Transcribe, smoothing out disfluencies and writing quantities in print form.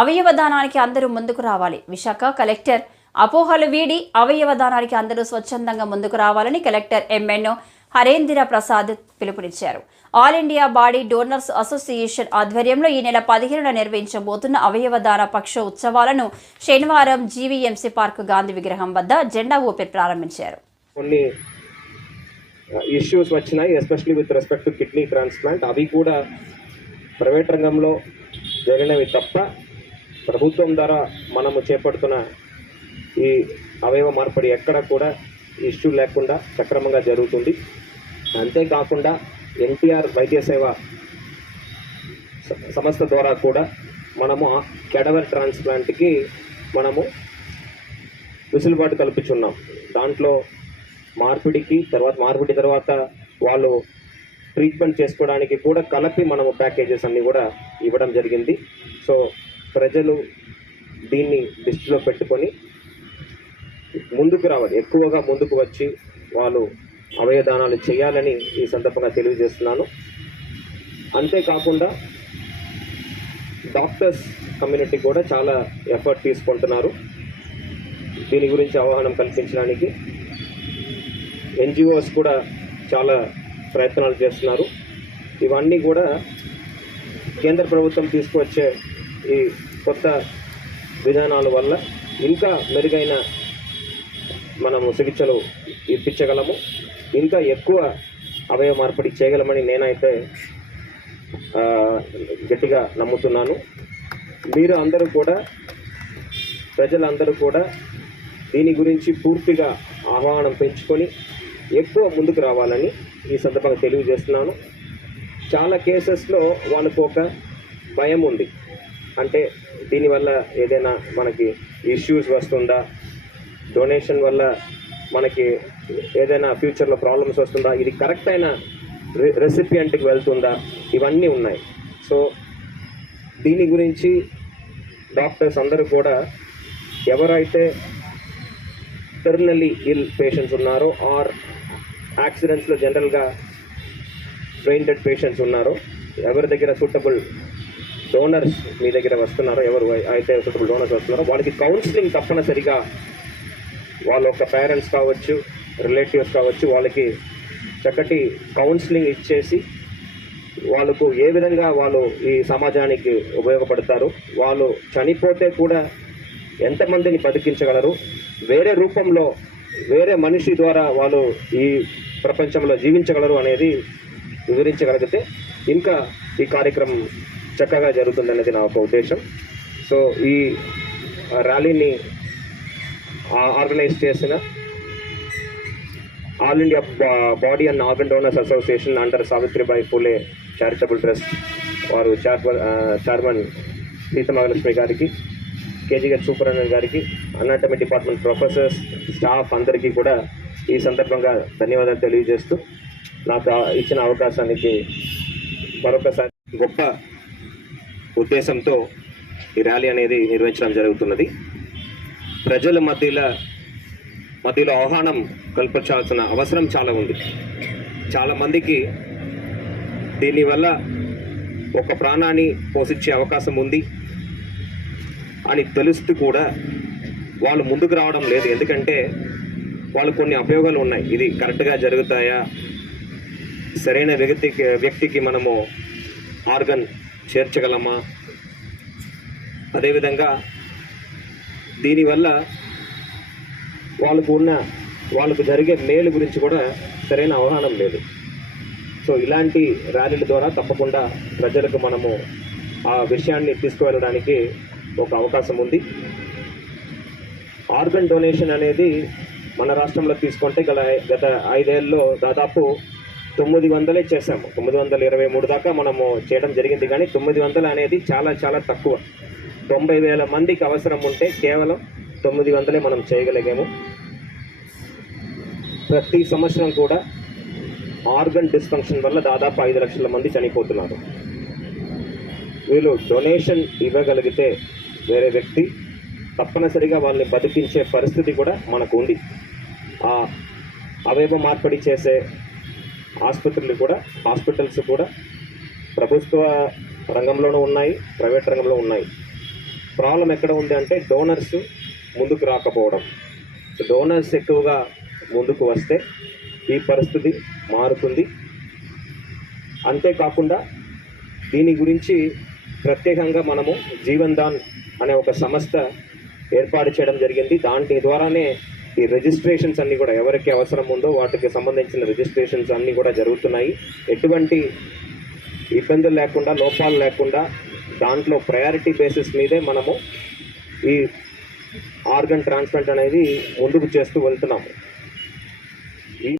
అవయవ దానానికి అందరూ ముందుకు రావాలి. విశాఖ కలెక్టర్ అపోహలు వీడి అవయవ దానానికి అందరూ స్వచ్ఛందంగా ముందుకు రావాలని కలెక్టర్ ఎంఎన్ఓ హరేంద్ర ప్రసాద్ పిలుపునిచ్చారు. All India body donors association ఆధ్వర్యంలో ఈ నెల 15న నిర్వహించబోతున్న అవయవ దాన పక్ష ఉత్సవాలను శనివారం జీవీఎంసీ పార్క్ గాంధీ విగ్రహం వద్ద జెండా ఊపి ప్రారంభించారు. కొన్ని ఇష్యూస్ వచ్చినాయి, especially with respect to kidney transplant. అవి కూడా ప్రైవేట్ రంగంలో జరిగినవి తప్ప ప్రభుత్వం ద్వారా మనము చేపడుతున్న ఈ అవయవ మార్పిడి ఎక్కడ కూడా ఇష్యూ లేకుండా సక్రమంగా జరుగుతుంది. అంతేకాకుండా ఎన్టీఆర్ వైద్య సేవ సంస్థ ద్వారా కూడా మనము కెడవర్ ట్రాన్స్ప్లాంట్కి మనము వెసులుబాటు కల్పించున్నాం. దాంట్లో మార్పిడి తర్వాత వాళ్ళు ట్రీట్మెంట్ చేసుకోవడానికి కూడా కలిపి మనము ప్యాకేజెస్ అన్నీ కూడా ఇవ్వడం జరిగింది. సో ప్రజలు దీన్ని దృష్టిలో పెట్టుకొని ముందుకు రావాలి, ఎక్కువగా ముందుకు వచ్చి వాళ్ళు అవయవదానాలు చేయాలని ఈ సందర్భంగా తెలియజేస్తున్నాను. అంతేకాకుండా డాక్టర్స్ కమ్యూనిటీ కూడా చాలా ఎఫర్ట్ తీసుకుంటున్నారు దీని గురించి అవగాహన కల్పించడానికి. ఎన్జిఓస్ కూడా చాలా ప్రయత్నాలు చేస్తున్నారు. ఇవన్నీ కూడా కేంద్ర ప్రభుత్వం తీసుకువచ్చే ఈ కొత్త విధానాల వల్ల ఇంకా మెరుగైన మనము చికిత్సలు ఇప్పించగలము, ఇంకా ఎక్కువ అవయవ మార్పిడి చేయగలమని నేనైతే గట్టిగా నమ్ముతున్నాను. మీరు అందరూ కూడా, ప్రజలందరూ కూడా దీని గురించి పూర్తిగా ఆహ్వానం పెంచుకొని ఎక్కువ ముందుకు రావాలని ఈ సందర్భంగా తెలియజేస్తున్నాను. చాలా కేసెస్లో వాళ్ళకు ఒక భయం ఉంది, అంటే దీనివల్ల ఏదైనా మనకి ఇష్యూస్ వస్తుందా, డొనేషన్ వల్ల మనకి ఏదైనా ఫ్యూచర్లో ప్రాబ్లమ్స్ వస్తుందా, ఇది కరెక్ట్ అయిన రెసిపియంట్కి వెళ్తుందా, ఇవన్నీ ఉన్నాయి. సో దీని గురించి డాక్టర్స్ అందరూ కూడా ఎవరైతే టెర్మినల్లీ ఇల్ పేషెంట్స్ ఉన్నారో ఆర్ యాక్సిడెంట్స్లో జనరల్గా బ్రెయిన్ డెడ్ పేషెంట్స్ ఉన్నారో, ఎవరి దగ్గర సూటబుల్ డోనర్స్ మీ దగ్గర వస్తున్నారో, ఎవరు అయితే సూటబుల్ డోనర్స్ వస్తున్నారో వాళ్ళకి కౌన్సిలింగ్ తప్పనిసరిగా, వాళ్ళ యొక్క పేరెంట్స్ కావచ్చు, రిలేటివ్స్ కావచ్చు, వాళ్ళకి చక్కటి కౌన్సిలింగ్ ఇచ్చేసి వాళ్ళకు ఏ విధంగా వాళ్ళు ఈ సమాజానికి ఉపయోగపడతారు, వాళ్ళు చనిపోతే కూడా ఎంతమందిని బతికించగలరు, వేరే రూపంలో వేరే మనిషి ద్వారా వాళ్ళు ఈ ప్రపంచంలో జీవించగలరు అనేది వివరించగలిగితే ఇంకా ఈ కార్యక్రమం చక్కగా జరుగుతుందనేది నా ఒక ఉద్దేశం. సో ఈ ర్యాలీని ఆర్గనైజ్ చేసిన all India body and organ donors association under Savitribai Phule charitable trust వారు చైర్మన్ సీతమహాలక్ష్మి గారికి, కేజీహెచ్ సూపరింటెండెంట్ గారికి, అనాటమీ డిపార్ట్మెంట్ ప్రొఫెసర్స్, స్టాఫ్ అందరికీ కూడా ఈ సందర్భంగా ధన్యవాదాలు తెలియజేస్తూ నాకు ఇచ్చిన అవకాశానికి మరొకసారి గొప్ప ఉద్దేశంతో ఈ ర్యాలీ అనేది నిర్వహించడం జరుగుతున్నది. ప్రజల మధ్యలో ఆహ్వానం కల్పించాల్సిన అవసరం చాలా ఉంది. చాలామందికి దీనివల్ల ఒక ప్రాణాన్ని పోషించే అవకాశం ఉంది అని తెలుస్తూ కూడా వాళ్ళు ముందుకు రావడం లేదు. ఎందుకంటే వాళ్ళు కొన్ని అభియోగాలు ఉన్నాయి, ఇది కరెక్ట్గా జరుగుతాయా, సరైన వ్యక్తికి మనము ఆర్గన్ చేర్చగలమా, అదేవిధంగా దీనివల్ల వాళ్ళకు జరిగే మేలు గురించి కూడా సరైన అవగాహన లేదు. సో ఇలాంటి ర్యాలీల ద్వారా తప్పకుండా ప్రజలకు మనము ఆ విషయాన్ని తీసుకువెళ్ళడానికి ఒక అవకాశం ఉంది. ఆర్గన్ డొనేషన్ అనేది మన రాష్ట్రంలో తీసుకుంటే గత 5 ఏళ్ళలో దాదాపు 900 చేసాము. 923 దాకా మనము చేయడం జరిగింది. కానీ 900 అనేది చాలా చాలా తక్కువ. 90,000 మందికి అవసరం ఉంటే కేవలం 900 మనం చేయగలిగాము. ప్రతి సంవత్సరం కూడా ఆర్గన్ డిస్ఫంక్షన్ వల్ల దాదాపు 5 లక్షల మంది చనిపోతున్నారు. వీళ్ళు డొనేషన్ ఇవ్వగలిగితే వేరే వ్యక్తి తప్పనిసరిగా వాళ్ళని బతికించే పరిస్థితి కూడా మనకు ఉంది. ఆ అవయవ మార్పిడి చేసే హాస్పిటల్స్ కూడా ప్రభుత్వ రంగంలోనూ ఉన్నాయి, ప్రైవేట్ రంగంలో ఉన్నాయి. ప్రాబ్లం ఎక్కడ ఉంది అంటే డోనర్స్ ముందుకు రాకపోవడం. సో డోనర్స్ ఎక్కువగా ముందుకు వస్తే ఈ పరిస్థితి మారుతుంది. అంతేకాకుండా దీని గురించి ప్రత్యేకంగా మనము జీవన్ దాన్ అనే ఒక సంస్థ ఏర్పాటు చేయడం జరిగింది. దాని ద్వారానే ఈ రిజిస్ట్రేషన్స్ అన్నీ కూడా ఎవరికి అవసరం ఉందో వాటికి సంబంధించిన రిజిస్ట్రేషన్స్ అన్నీ కూడా జరుగుతున్నాయి. ఎటువంటి ఇబ్బందులు లేకుండా, లోపాలు లేకుండా దాంట్లో ప్రయారిటీ బేసిస్ మీదే మనము ఈ ఆర్గన్ ట్రాన్స్ప్లాంట్ అనేది ముందుకు చేస్తూ వెళ్తున్నాము.